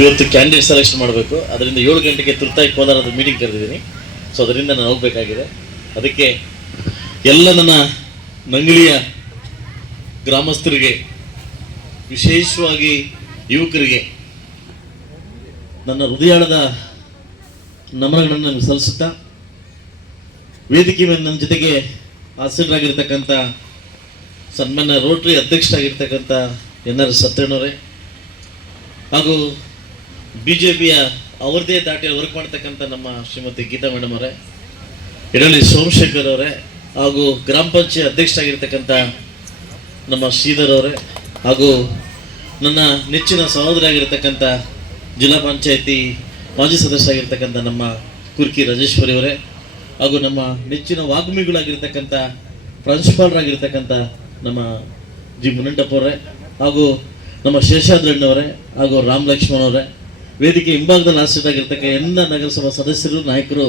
ಇವತ್ತು candidate selection ಮಾಡಬೇಕು ಅದರಿಂದ ಏಳು ಗಂಟೆಗೆ ತುರ್ತಾಗಿ ಕೋಲಾರದ ಮೀಟಿಂಗ್ ಕರೆದಿದ್ದೀನಿ ಸೊ ಅದರಿಂದ ನಾನು ಹೋಗಬೇಕಾಗಿದೆ ಅದಕ್ಕೆ ಎಲ್ಲ ನನ್ನ ಮಂಗಳಿಯ ಗ್ರಾಮಸ್ಥರಿಗೆ ವಿಶೇಷವಾಗಿ ಯುವಕರಿಗೆ ನನ್ನ ಹೃದಯಾಳದ ನಮನಗಳನ್ನು ನಾನು ಸಲ್ಲಿಸುತ್ತಾ ವೇದಿಕೆ ಮೇಲೆ ನನ್ನ ಜೊತೆಗೆ ಆಸೀನರಾಗಿರ್ತಕ್ಕಂಥ ಸನ್ಮಾನ್ಯ ರೋಟ್ರಿ ಅಧ್ಯಕ್ಷರಾಗಿರ್ತಕ್ಕಂಥ ಎನ್ ಆರ್ ಸತ್ಯಣ್ಣವರೇ ಹಾಗೂ ಬಿ ಜೆ ಪಿಯ ದಾಟಿಯಲ್ಲಿ ವರ್ಕ್ ಮಾಡ್ತಕ್ಕಂಥ ನಮ್ಮ ಶ್ರೀಮತಿ ಗೀತಾ ಮೇಡಮ್ ಅವರೇ ಎಡಲಿ ಸೋಮಶೇಖರ್ ಅವರೇ ಹಾಗೂ ಗ್ರಾಮ ಪಂಚಾಯತ್ ಅಧ್ಯಕ್ಷರಾಗಿರ್ತಕ್ಕಂಥ ನಮ್ಮ ಶ್ರೀಧರ್ ಅವರೇ ಹಾಗೂ ನನ್ನ ನೆಚ್ಚಿನ ಆಗಿರ್ತಕ್ಕಂಥ ಜಿಲ್ಲಾ ಪಂಚಾಯತಿ ಮಾಜಿ ಸದಸ್ಯರಾಗಿರ್ತಕ್ಕಂಥ ನಮ್ಮ ಕುರ್ಕಿ ರಾಜೇಶ್ವರಿ ಅವರೇ ಹಾಗೂ ನಮ್ಮ ನೆಚ್ಚಿನ ವಾಗ್ಮಿಗಳಾಗಿರ್ತಕ್ಕಂಥ ಪ್ರಾಂಶುಪಾಲರಾಗಿರ್ತಕ್ಕಂಥ ನಮ್ಮ ಜಿ ಮುನಂಟಪ್ಪ ಅವರೇ ಹಾಗೂ ನಮ್ಮ ಶೇಷಾದ್ರಣ್ಣವರೇ ಹಾಗೂ ರಾಮ್ ಲಕ್ಷ್ಮಣ್ ಅವರೇ ವೇದಿಕೆ ಹಿಂಭಾಗದಲ್ಲಿ ಆಸೀನಾಗಿರ್ತಕ್ಕ ಎಲ್ಲ ನಗರಸಭಾ ಸದಸ್ಯರು ನಾಯಕರು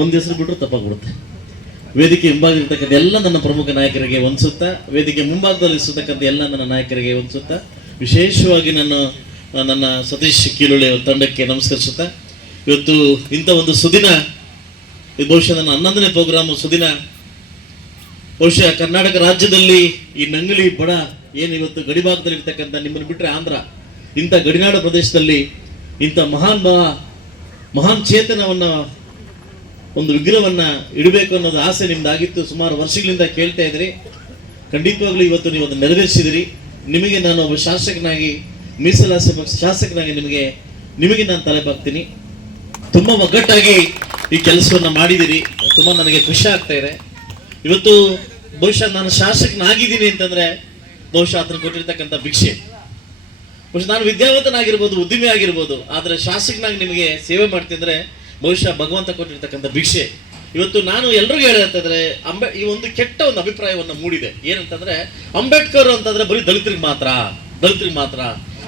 ಒಂದು ಹೆಸರು ಬಿಟ್ಟರು ತಪ್ಪಾಗ್ಬಿಡುತ್ತೆ ವೇದಿಕೆ ಹಿಂಭಾಗ ಇರ್ತಕ್ಕಂಥ ಎಲ್ಲ ನನ್ನ ಪ್ರಮುಖ ನಾಯಕರಿಗೆ ಒಂದ್ಸುತ್ತ ವೇದಿಕೆ ಮುಂಭಾಗದಲ್ಲಿ ಇರ್ತಕ್ಕಂಥ ಎಲ್ಲ ನನ್ನ ನಾಯಕರಿಗೆ ಒಂದ್ಸುತ್ತ ವಿಶೇಷವಾಗಿ ನಾನು ನನ್ನ ಸತೀಶ್ ಕೀಳುಳೆ ತಂಡಕ್ಕೆ ನಮಸ್ಕರಿಸುತ್ತ ಇವತ್ತು ಇಂಥ ಒಂದು ಸುದಿನ ಇದು ಬಹುಶಃ ನನ್ನ ಹನ್ನೊಂದನೇ ಪ್ರೋಗ್ರಾಮು ಸುದಿನ ಬಹುಶಃ ಕರ್ನಾಟಕ ರಾಜ್ಯದಲ್ಲಿ ಈ ನಂಗಲಿ ಬಡ ಏನು ಇವತ್ತು ಗಡಿಭಾಗದಲ್ಲಿ ಇರ್ತಕ್ಕಂಥ ನಿಮ್ಮನ್ನು ಬಿಟ್ಟರೆ ಆಂಧ್ರ ಇಂಥ ಗಡಿನಾಡು ಪ್ರದೇಶದಲ್ಲಿ ಇಂಥ ಮಹಾನ್ ಮಹಾನ್ ಚೇತನವನ್ನು ಒಂದು ವಿಗ್ರಹವನ್ನು ಇಡಬೇಕು ಅನ್ನೋದು ಆಸೆ ನಿಮ್ದಾಗಿತ್ತು ಸುಮಾರು ವರ್ಷಗಳಿಂದ ಕೇಳ್ತಾ ಇದ್ರಿ ಖಂಡಿತವಾಗ್ಲೂ ಇವತ್ತು ನೀವು ಅದನ್ನು ನೆರವೇರಿಸಿದಿರಿ ನಿಮಗೆ ನಾನು ಒಬ್ಬ ಶಾಸಕನಾಗಿ ಮೀಸಲಾಸೆ ಶಾಸಕನಾಗಿ ನಿಮಗೆ ನಿಮಗೆ ನಾನು ತಲೆ ಬಾಕ್ತೀನಿ ತುಂಬ ಒಗ್ಗಟ್ಟಾಗಿ ಈ ಕೆಲಸವನ್ನು ಮಾಡಿದ್ದೀರಿ ತುಂಬ ನನಗೆ ಖುಷಿ ಆಗ್ತಾ ಇದೆ ಇವತ್ತು ಬಹುಶಃ ನಾನು ಶಾಸಕನಾಗಿದ್ದೀನಿ ಅಂತಂದರೆ ಬಹುಶಃ ಅದನ್ನು ಕೊಟ್ಟಿರ್ತಕ್ಕಂಥ ಭಿಕ್ಷೆ ಬಹುಶಃ ನಾನು ವಿದ್ಯಾವಂತನಾಗಿರ್ಬೋದು ಉದ್ದಿಮೆ ಆಗಿರ್ಬೋದು ಆದರೆ ಶಾಸಕನಾಗಿ ನಿಮಗೆ ಸೇವೆ ಮಾಡ್ತಿದ್ರೆ ಬಹುಶಃ ಭಗವಂತ ಕೊಟ್ಟಿರ್ತಕ್ಕಂಥ ಭಿಕ್ಷೆ ಇವತ್ತು ನಾನು ಎಲ್ರಿಗೂ ಹೇಳಿದ್ರೆ ಅಂಬೇಡ್ ಈ ಒಂದು ಕೆಟ್ಟ ಒಂದು ಅಭಿಪ್ರಾಯವನ್ನು ಮೂಡಿದೆ ಏನಂತಂದ್ರೆ ಅಂಬೇಡ್ಕರ್ ಅಂತಂದ್ರೆ ಬರೀ ದಲಿತರಿಗೆ ಮಾತ್ರ ದಲಿತರಿಗೆ ಮಾತ್ರ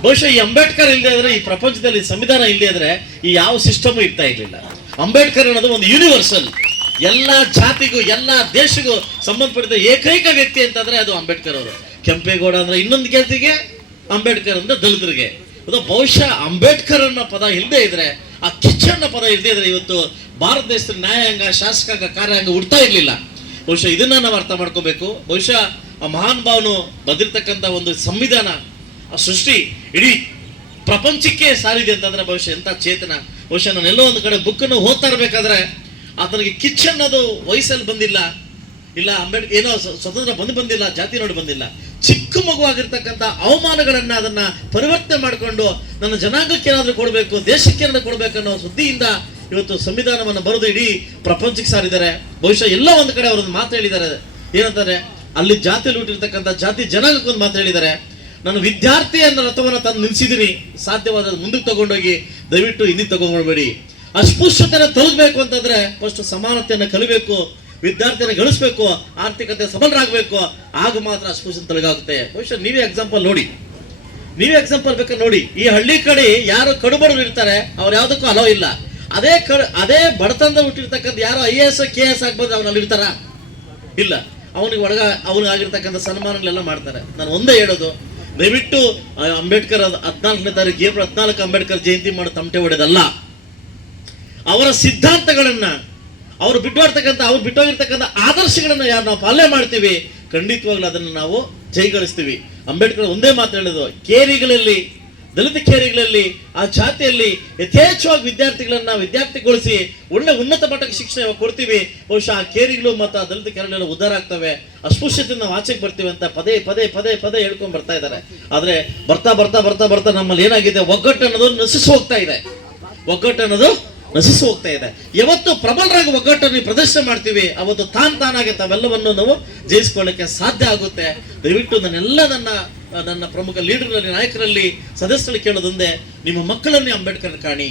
ಬಹುಶಃ ಈ ಅಂಬೇಡ್ಕರ್ ಇಲ್ಲದೆ ಇದ್ರೆ ಈ ಪ್ರಪಂಚದಲ್ಲಿ ಸಂವಿಧಾನ ಇಲ್ಲದೆ ಇದ್ರೆ ಈ ಯಾವ ಸಿಸ್ಟಮು ಇರ್ತಾ ಇರಲಿಲ್ಲ ಅಂಬೇಡ್ಕರ್ ಅನ್ನೋದು ಒಂದು ಯೂನಿವರ್ಸಲ್ ಎಲ್ಲ ಜಾತಿಗೂ ಎಲ್ಲ ದೇಶಗೂ ಸಂಬಂಧಪಟ್ಟ ಏಕೈಕ ವ್ಯಕ್ತಿ ಅಂತಂದ್ರೆ ಅದು ಅಂಬೇಡ್ಕರ್ ಅವರು ಕೆಂಪೇಗೌಡ ಅಂದ್ರೆ ಇನ್ನೊಂದು ಜಾತಿಗೆ ಅಂಬೇಡ್ಕರ್ ಅಂದ್ರೆ ದಲಿತರಿಗೆ ಬಹುಶಃ ಅಂಬೇಡ್ಕರ್ ಅನ್ನೋ ಪದ ಇಲ್ಲದೆ ಇದ್ರೆ ಆ ಕಿಚ್ ಅನ್ನೋ ಪದ ಇಲ್ಲದೆ ಇದ್ರೆ ಇವತ್ತು ಭಾರತ ದೇಶದ ನ್ಯಾಯಾಂಗ ಶಾಸಕಾಂಗ ಕಾರ್ಯಾಂಗ ಹುಡ್ತಾ ಇರಲಿಲ್ಲ ಬಹುಶಃ ಇದನ್ನ ನಾವು ಅರ್ಥ ಮಾಡ್ಕೋಬೇಕು ಬಹುಶಃ ಆ ಮಹಾನ್ ಭಾವನು ಬದಿರ್ತಕ್ಕಂಥ ಒಂದು ಸಂವಿಧಾನ ಆ ಸೃಷ್ಟಿ ಇಡೀ ಪ್ರಪಂಚಕ್ಕೆ ಸಾರಿದೆ ಅಂತಂದ್ರೆ ಬಹುಶಃ ಎಂಥ ಚೇತನ ಬಹುಶಃ ನಾನು ಎಲ್ಲೋ ಒಂದು ಕಡೆ ಬುಕ್ಕನ್ನು ಓದ್ತಾ ಇರಬೇಕಾದ್ರೆ ಆತನಿಗೆ ಕಿಚ್ಚ ಅನ್ನೋದು ವಯಸ್ಸಲ್ಲಿ ಬಂದಿಲ್ಲ ಇಲ್ಲ ಅಂಬೇಡ್ಕರ್ ಏನೋ ಸ್ವತಂತ್ರ ಬಂದು ಬಂದಿಲ್ಲ ಜಾತಿ ನೋಡಿ ಬಂದಿಲ್ಲ ಚಿಕ್ಕ ಮುಖವಾಗಿರ್ತಕ್ಕಂಥ ಮಗುವಾಗಿರ್ತಕ್ಕಂಥ ಅವಮಾನಗಳನ್ನು ಅದನ್ನ ಪರಿವರ್ತನೆ ಮಾಡಿಕೊಂಡು ನನ್ನ ಜನಾಂಗಕ್ಕೆ ಏನಾದರೂ ಕೊಡಬೇಕು ದೇಶಕ್ಕೆ ಏನಾದರೂ ಕೊಡಬೇಕು ಅನ್ನೋ ಸುದ್ದಿಯಿಂದ ಇವತ್ತು ಸಂವಿಧಾನವನ್ನು ಬರೆದು ಇಡೀ ಪ್ರಪಂಚಕ್ಕೆ ಸಾರಿದ್ದಾರೆ ಬಹುಶಃ ಎಲ್ಲ ಒಂದು ಕಡೆ ಅವರೊಂದು ಮಾತು ಹೇಳಿದ್ದಾರೆ ಏನಂತಾರೆ ಅಲ್ಲಿ ಜಾತಿ ಹುಟ್ಟಿರ್ತಕ್ಕಂಥ ಜಾತಿ ಜನಾಂಗಕ್ಕೊಂದು ಮಾತು ಹೇಳಿದ್ದಾರೆ ನಾನು ವಿದ್ಯಾರ್ಥಿ ಅನ್ನೋ ರಥವನ್ನು ತಂದು ನಿಲ್ಸಿದ್ದೀನಿ ಸಾಧ್ಯವಾದ ಮುಂದಕ್ಕೆ ತಗೊಂಡೋಗಿ ದಯವಿಟ್ಟು ಹಿಂದಿ ತಗೊಂಡ್ಬೇಡಿ ಅಸ್ಪೃಶ್ಯತೆಯನ್ನು ತಲುಪಬೇಕು ಅಂತಂದ್ರೆ ಫಸ್ಟ್ ಸಮಾನತೆಯನ್ನು ಕಲಿಬೇಕು ವಿದ್ಯಾರ್ಥಿನ ಗಳಿಸ್ಬೇಕು ಆರ್ಥಿಕತೆ ಸಬಲರಾಗಬೇಕು ಆಗ ಮಾತ್ರ ಅಸ್ಪೃಶ್ಯತೆ ತೊಳಗಾಗುತ್ತೆ ಬಹುಶಃ ನೀವೇ ಎಕ್ಸಾಂಪಲ್ ನೋಡಿ ನೀವೇ ಎಕ್ಸಾಂಪಲ್ ಬೇಕಾದ್ರೆ ನೋಡಿ ಈ ಹಳ್ಳಿ ಕಡೆ ಯಾರು ಕಡುಬಡವರು ಇರ್ತಾರೆ ಅವ್ರು ಯಾವುದಕ್ಕೂ ಅಲೋ ಇಲ್ಲ ಅದೇ ಕಡ ಅದೇ ಬಡತನದ ಹುಟ್ಟಿರ್ತಕ್ಕಂಥ ಯಾರು I A S K S ಆಗ್ಬೋದು ಅವನಲ್ಲಿ ಇರ್ತಾರ ಇಲ್ಲ ಅವನಿಗೆ ಒಳಗ ಅವನಿಗೆ ಆಗಿರ್ತಕ್ಕಂಥ ಸನ್ಮಾನಗಳೆಲ್ಲ ಮಾಡ್ತಾರೆ ನಾನು ಒಂದೇ ಹೇಳೋದು ದಯವಿಟ್ಟು ಅಂಬೇಡ್ಕರ್ ಹದಿನಾಲ್ಕನೇ ತಾರೀಕು ಏಪ್ರಿಲ್ ಹದಿನಾಲ್ಕು ಅಂಬೇಡ್ಕರ್ ಜಯಂತಿ ಮಾಡಿ ತಮಟೆ ಹೊಡೆದಲ್ಲ ಅವರ ಸಿದ್ಧಾಂತಗಳನ್ನ ಅವ್ರು ಬಿಟ್ಟೋರ್ತಕ್ಕಂಥ ಅವ್ರು ಬಿಟ್ಟೋಗಿರ್ತಕ್ಕಂಥ ಆದರ್ಶಗಳನ್ನು ಯಾರು ನಾವು ಪಾಲನೆ ಮಾಡ್ತೀವಿ ಖಂಡಿತವಾಗ್ಲೂ ಅದನ್ನು ನಾವು ಜೈಗಳಿಸ್ತೀವಿ ಅಂಬೇಡ್ಕರ್ ಒಂದೇ ಮಾತು ಮಾತಾಡೋದು ಕೇರಿಗಳಲ್ಲಿ ದಲಿತ ಕೇರಿಗಳಲ್ಲಿ ಆ ಜಾತಿಯಲ್ಲಿ ಯಥೇಚ್ಛವಾಗಿ ವಿದ್ಯಾರ್ಥಿಗಳನ್ನ ವಿದ್ಯಾರ್ಥಿಗೊಳಿಸಿ ಒಳ್ಳೆ ಉನ್ನತ ಮಟ್ಟಕ್ಕೆ ಶಿಕ್ಷಣ ಕೊಡ್ತೀವಿ ಬಹುಶಃ ಆ ಕೇರಿಗಳು ಮತ್ತು ಆ ದಲಿತ ಕೇರಳೆಲ್ಲ ಉದ್ಧಾರ ಆಗ್ತವೆ ಅಸ್ಪೃಶ್ಯತೆಯಿಂದ ನಾವು ಆಚೆಗೆ ಬರ್ತೀವಿ ಅಂತ ಪದೇ ಪದೇ ಪದೇ ಪದೇ ಹೇಳ್ಕೊಂಡು ಬರ್ತಾ ಇದ್ದಾರೆ ಆದರೆ ಬರ್ತಾ ಬರ್ತಾ ಬರ್ತಾ ಬರ್ತಾ ನಮ್ಮಲ್ಲಿ ಏನಾಗಿದೆ ಒಗ್ಗಟ್ಟು ಅನ್ನೋದು ನಶಿಸಿ ಹೋಗ್ತಾ ಇದೆ ಒಗ್ಗಟ್ಟು ಅನ್ನೋದು ನಶಿಸಿ ಹೋಗ್ತಾ ಇದೆ ಯಾವತ್ತು ಪ್ರಬಲರಾಗಿ ಒಗ್ಗಟ್ಟನ್ನು ಪ್ರದರ್ಶನ ಮಾಡ್ತೀವಿ ಅವತ್ತು ತಾನ್ ತಾನಾಗಿ ತಾವೆಲ್ಲವನ್ನು ನಾವು ಜಯಿಸಿಕೊಳ್ಳಕ್ಕೆ ಸಾಧ್ಯ ಆಗುತ್ತೆ ದಯವಿಟ್ಟು ನನ್ನೆಲ್ಲ ನನ್ನ ನನ್ನ ಪ್ರಮುಖ ಲೀಡರ್ನಲ್ಲಿ ನಾಯಕರಲ್ಲಿ ಸದಸ್ಯರಲ್ಲಿ ಕೇಳೋದೊಂದೇ ನಿಮ್ಮ ಮಕ್ಕಳನ್ನೇ ಅಂಬೇಡ್ಕರ್ ಕಾಣಿ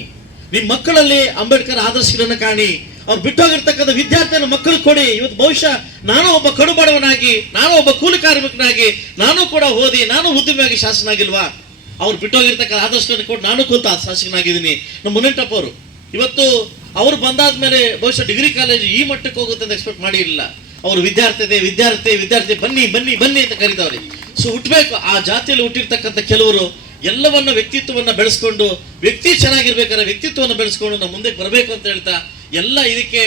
ನಿಮ್ಮ ಮಕ್ಕಳಲ್ಲಿ ಅಂಬೇಡ್ಕರ್ ಆದರ್ಶಗಳನ್ನು ಕಾಣಿ ಅವ್ರು ಬಿಟ್ಟೋಗಿರ್ತಕ್ಕಂಥ ವಿದ್ಯಾರ್ಥಿಯನ್ನು ಮಕ್ಕಳು ಕೊಡಿ ಇವತ್ತು ಬಹುಶಃ ನಾನು ಒಬ್ಬ ಕಡುಬಡವನಾಗಿ ನಾನು ಒಬ್ಬ ಕೂಲಿ ಕಾರ್ಮಿಕನಾಗಿ ನಾನು ಕೂಡ ಓದಿ ನಾನು ಉದ್ಯಮಿಯಾಗಿ ಶಾಸನಾಗಿಲ್ವಾ ಅವ್ರು ಬಿಟ್ಟೋಗಿರ್ತಕ್ಕಂಥ ಆದರ್ಶಗಳನ್ನು ಕೊಟ್ಟು ನಾನು ಕೂತ ಶಾಸಕನಾಗಿದ್ದೀನಿ ನಮ್ಮ ಮುನ್ನೆಂಟಪ್ಪ ಅವರು ಇವತ್ತು ಅವ್ರು ಬಂದಾದ ಮೇಲೆ ಬಹುಶಃ ಡಿಗ್ರಿ ಕಾಲೇಜು ಈ ಮಟ್ಟಕ್ಕೆ ಹೋಗುತ್ತೆ ಅಂತ ಎಕ್ಸ್ಪೆಕ್ಟ್ ಮಾಡಿರಲಿಲ್ಲ ಅವರು ವಿದ್ಯಾರ್ಥಿ ವಿದ್ಯಾರ್ಥಿ ವಿದ್ಯಾರ್ಥಿ ಬನ್ನಿ ಬನ್ನಿ ಬನ್ನಿ ಅಂತ ಕರೀತಾವ್ರಿ ಸೊ ಹುಟ್ಟಬೇಕು ಆ ಜಾತಿಯಲ್ಲಿ ಹುಟ್ಟಿರ್ತಕ್ಕಂಥ ಕೆಲವರು ಎಲ್ಲವನ್ನ ವ್ಯಕ್ತಿತ್ವವನ್ನು ಬೆಳೆಸ್ಕೊಂಡು ವ್ಯಕ್ತಿ ಚೆನ್ನಾಗಿರ್ಬೇಕಾದ್ರೆ ವ್ಯಕ್ತಿತ್ವವನ್ನು ಬೆಳೆಸ್ಕೊಂಡು ನಾವು ಮುಂದೆ ಬರಬೇಕು ಅಂತ ಹೇಳ್ತಾ ಎಲ್ಲ ಇದಕ್ಕೆ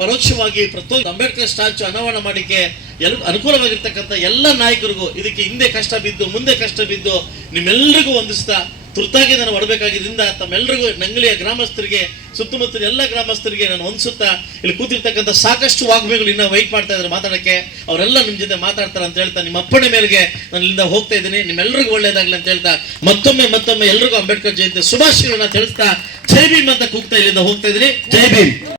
ಪರೋಕ್ಷವಾಗಿ ಪ್ರತಿಯೊಂದು ಅಂಬೇಡ್ಕರ್ ಸ್ಟ್ಯಾಚು ಅನಾವರಣ ಮಾಡಿಕೆ ಎಲ್ ಅನುಕೂಲವಾಗಿರ್ತಕ್ಕಂಥ ಎಲ್ಲ ನಾಯಕರಿಗೂ ಇದಕ್ಕೆ ಹಿಂದೆ ಕಷ್ಟ ಬಿದ್ದು ಮುಂದೆ ಕಷ್ಟ ಬಿದ್ದು ನಿಮ್ಮೆಲ್ಲರಿಗೂ ಹೊಂದಿಸ್ತಾ ತುರ್ತಾಗಿ ನಾನು ಹೊಡಬೇಕಾಗಿದ್ದರಿಂದ ತಮ್ಮೆಲ್ಲರಿಗೂ ನಂಗಲಿಯ ಗ್ರಾಮಸ್ಥರಿಗೆ ಸುತ್ತಮುತ್ತಲ ಎಲ್ಲ ಗ್ರಾಮಸ್ಥರಿಗೆ ನಾನು ಹೊಂದಿಸುತ್ತಾ ಇಲ್ಲಿ ಕೂತಿರ್ತಕ್ಕಂಥ ಸಾಕಷ್ಟು ವಾಗ್ಮಿಗಳು ಇನ್ನ ವೈಟ್ ಮಾಡ್ತಾ ಇದ್ದಾರೆ ಮಾತಾಡಕ್ಕೆ ಅವರೆಲ್ಲ ನಿಮ್ಮ ಜೊತೆ ಮಾತಾಡ್ತಾರೆ ಅಂತ ಹೇಳ್ತಾ ನಿಮ್ಮ ಅಪ್ಪಣೆ ಮೇರೆಗೆ ನಾನು ಇಲ್ಲಿಂದ ಹೋಗ್ತಾ ಇದ್ದೀನಿ ನಿಮ್ಮೆಲ್ಲರಿಗೂ ಒಳ್ಳೇದಾಗಲಿ ಅಂತ ಹೇಳ್ತಾ ಮತ್ತೊಮ್ಮೆ ಮತ್ತೊಮ್ಮೆ ಎಲ್ರಿಗೂ ಅಂಬೇಡ್ಕರ್ ಜಯಂತಿ ಶುಭಾಶಯಗಳನ್ನ ತಿಳಿಸ್ತಾ ಜೈ ಭೀಮ್ ಅಂತ ಕೂಗ್ತಾ ಇಲ್ಲಿಂದ ಹೋಗ್ತಾ ಇದ್ದೀನಿ ಜೈ ಭೀಮ್